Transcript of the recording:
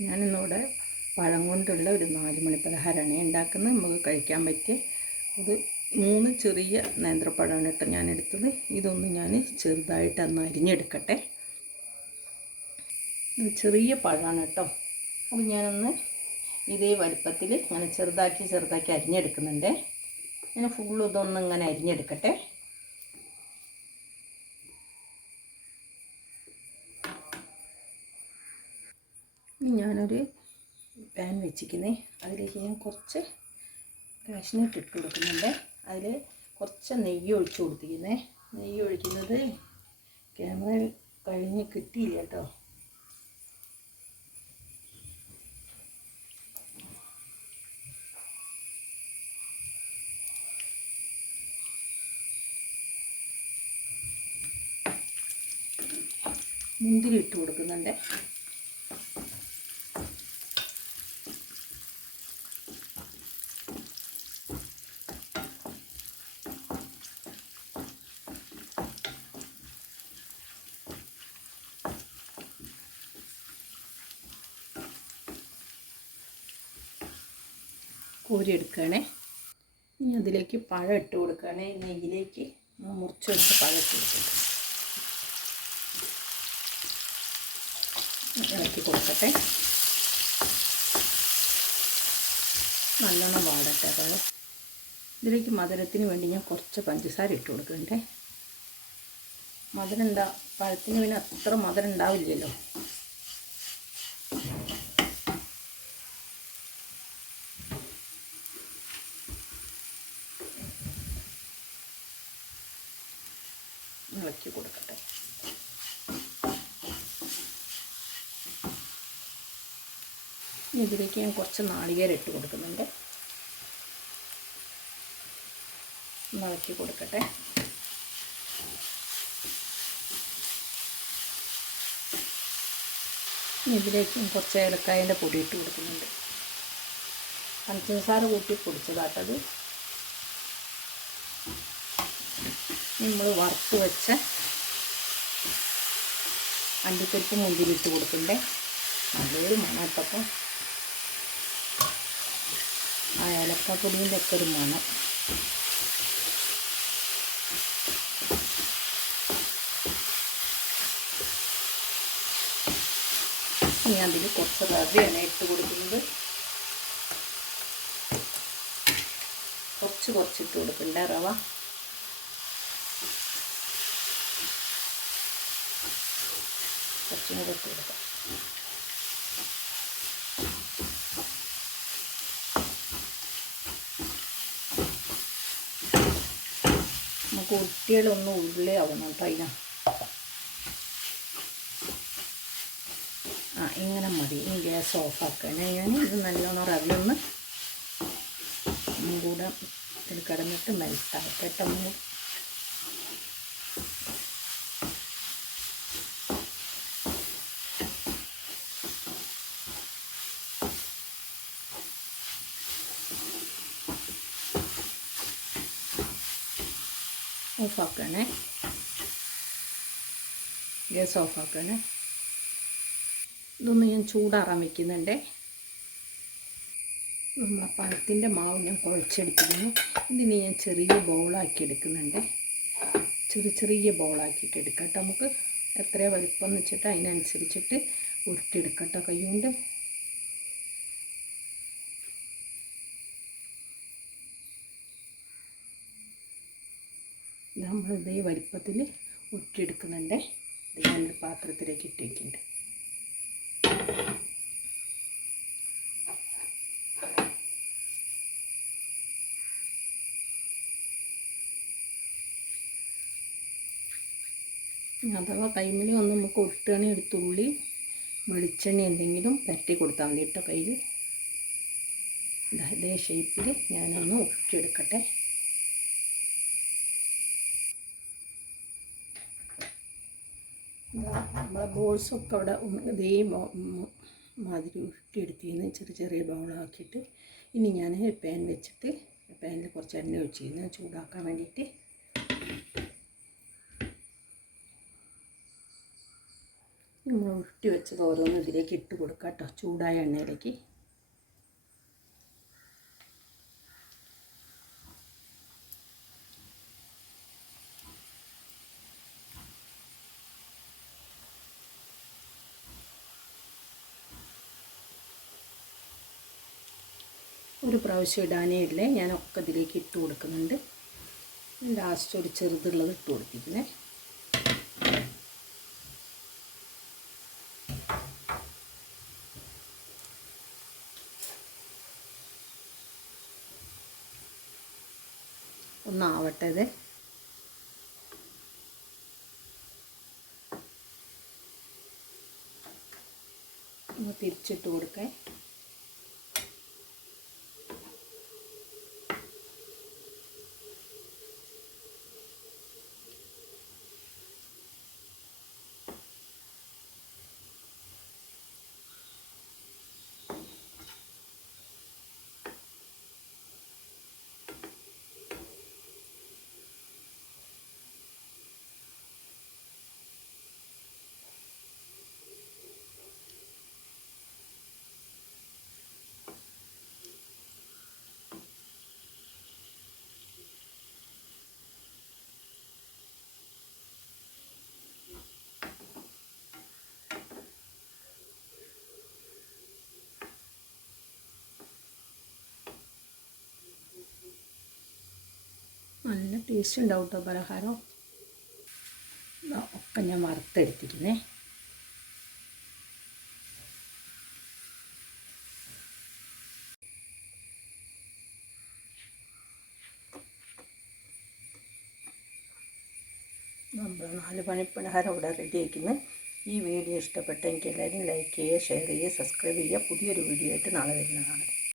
ഞാനിന്നിവിടെ പഴം കൊണ്ടുള്ള ഒരു നാല് മണി പലഹാരമാണ് ഉണ്ടാക്കുന്നത്. നമുക്ക് കഴിക്കാൻ പറ്റിയ ഒരു മൂന്ന് ചെറിയ നേന്ത്രപ്പഴമാണ് കേട്ടോ ഞാൻ എടുത്തത് ഇതൊന്ന് ഞാൻ ചെറുതായിട്ട് അന്ന് അരിഞ്ഞെടുക്കട്ടെ. ഇത് ചെറിയ പഴമാണ് കേട്ടോ. അപ്പോൾ ഞാനൊന്ന് ഇതേ വലുപ്പത്തിൽ ഇങ്ങനെ ചെറുതാക്കി ചെറുതാക്കി അരിഞ്ഞെടുക്കുന്നുണ്ട്. ഞാൻ ഫുള്ള് ഇതൊന്ന് ഇങ്ങനെ അരിഞ്ഞെടുക്കട്ടെ. ഇനി ഞാനൊരു പാൻ വെച്ചിരിക്കുന്നേ. അതിലേക്ക് ഞാൻ കുറച്ച് കാഷ്നട്ട് ഇട്ട് കൊടുക്കുന്നുണ്ട്. അതിൽ കുറച്ച് നെയ്യ് ഒഴിച്ച് കൊടുത്തിരിക്കുന്നേ. നെയ്യ് ഒഴിക്കുന്നത് ക്യാമറ കഴിഞ്ഞ് കിട്ടിയില്ല കേട്ടോ. മുന്തിരി ഇട്ട് കൊടുക്കുന്നുണ്ട്. കോരി എടുക്കുകയാണേ ഇനി അതിലേക്ക് പഴം ഇട്ട് കൊടുക്കുകയാണേ. നെയ്യിലേക്ക് മുറിച്ച് വെച്ച പഴം ഇട്ട് കൊടുക്കുക ഇളക്കി കൊടുക്കട്ടെ. നല്ലോണം വാടട്ടെ പഴം ഇതിലേക്ക് മധുരത്തിന് വേണ്ടി ഞാൻ കുറച്ച് പഞ്ചസാര ഇട്ട് കൊടുക്കണ്ടേ മധുരം ഉണ്ടാ പഴത്തിന് പിന്നെ അത്ര മധുരം ഉണ്ടാവില്ലല്ലോ. ഇളക്കി കൊടുക്കട്ടെ. ഇതിലേക്ക് ഞാൻ കുറച്ച് നാളികേരം ഇട്ട് കൊടുക്കുന്നുണ്ട്. ഇളക്കി കൊടുക്കട്ടെ. ഇതിലേക്ക് കുറച്ച് ഏലക്കായന്റെ പൊടി ഇട്ട് കൊടുക്കുന്നുണ്ട്. പഞ്ചസാര കൂട്ടി പൊടിച്ചതാട്ടത്. നമ്മൾ വറുത്ത് വെച്ച അണ്ടിപ്പരിപ്പ് മുന്തിരിട്ട് കൊടുക്കണ്ടേ നല്ലൊരു മണത്തപ്പം ആ ഏലക്കാപ്പൊടിന്റെ ഒക്കെ ഒരു മണം. ഇനി അതിൽ കുറച്ച് റവയാണ് ഇട്ട് കൊടുക്കുന്നത്. കുറച്ച് കുറച്ചിട്ട് കൊടുക്കണ്ടേ റവ. കുറച്ചും കൂടെ ഇട്ട് കൊടുക്കാം. നമുക്ക് ഉള്ളേ ആവണം കേട്ടോ അതിനാ. ആ ഇങ്ങനെ മതി. ഈ ഗ്യാസ് ഓഫാക്കണേ ഞാൻ ഇത് നല്ലോണം റവിയൊന്ന് കൂടെ ഇതിൽ കിടന്നിട്ട് മെൽട്ടാകട്ടെ കേട്ടോ ഓഫാക്കണേ ഗ്യാസ് ഓഫാക്കണേ ഇതൊന്ന് ഞാൻ ചൂടാറാൻ വെക്കുന്നുണ്ട്. നമ്മളെ പഴത്തിന്റെ മാവ് ഞാൻ കുഴച്ചെടുക്കുന്നു ഇതിന് ഞാൻ ചെറിയ ബോളാക്കി എടുക്കുന്നുണ്ട്. ചെറിയ ചെറിയ ബോളാക്കിയിട്ട് എടുക്കട്ടെ നമുക്ക് എത്രയാണ് വലിപ്പം എന്ന് വെച്ചിട്ട് അതിനനുസരിച്ചിട്ട് ഉരുട്ടിയെടുക്കട്ടെ കൈ കൊണ്ട് നമ്മൾ ഇതേ വലിപ്പത്തിൽ ഉറ്റിയെടുക്കുന്നുണ്ട് ഇത് ഞാനൊരു പാത്രത്തിലേക്ക് ഇട്ട് വയ്ക്കുന്നുണ്ട് അഥവാ കൈമിൽ ഒന്ന് നമുക്ക് ഒട്ടണി ഒരു തുള്ളി വെളിച്ചെണ്ണ എന്തെങ്കിലും പരട്ടി കൊടുത്താൽ മതി കേട്ടോ കയ്യിൽ. ഇതേ ഷേപ്പിൽ ഞാനൊന്ന് ഒട്ടിയെടുക്കട്ടെ നമ്മളെ ബോൾസൊക്കെ അവിടെ ഇതേ മാതിരി ഉരുട്ടിയെടുത്തിന്ന് ചെറിയ ചെറിയ ബൗളാക്കിയിട്ട്. ഇനി ഞാൻ പാൻ വെച്ചിട്ട് പാനിൽ കുറച്ച് എണ്ണ ഒഴിച്ചിരുന്നു ചൂടാക്കാൻ വേണ്ടിയിട്ട് നമ്മൾ ഉരുട്ടി വെച്ചത് ഓരോന്നും ഇതിലേക്ക് ഇട്ട് കൊടുക്കാം കേട്ടോ ചൂടായ എണ്ണയിലേക്ക്. ഒരു പ്രാവശ്യം ഇടാനേ ഞാൻ ഞാനൊക്കെ ഇതിലേക്ക് ഇട്ട് കൊടുക്കുന്നുണ്ട്. ലാസ്റ്റ് ഒരു ചെറുതുള്ളത് ഇട്ട് കൊടുപ്പിക്കുന്നേ ഒന്നാവട്ടെ ഇത്. തിരിച്ചിട്ട് കൊടുക്കേ. നല്ല ടേസ്റ്റ് ഉണ്ടാവും കേട്ടോ പലഹാരം. ഒക്കെ ഞാൻ വറുത്തെടുത്തിരുന്നേ നമ്മൾ നാല് മണി പലഹാരം ഇവിടെ റെഡി ഈ വീഡിയോ ഇഷ്ടപ്പെട്ടെങ്കിൽ എല്ലാവരും ലൈക്ക് ചെയ്യുക ഷെയർ ചെയ്യുക സബ്സ്ക്രൈബ് ചെയ്യുക. പുതിയൊരു വീഡിയോ ആയിട്ട് നാളെ വരുന്നതാണ്.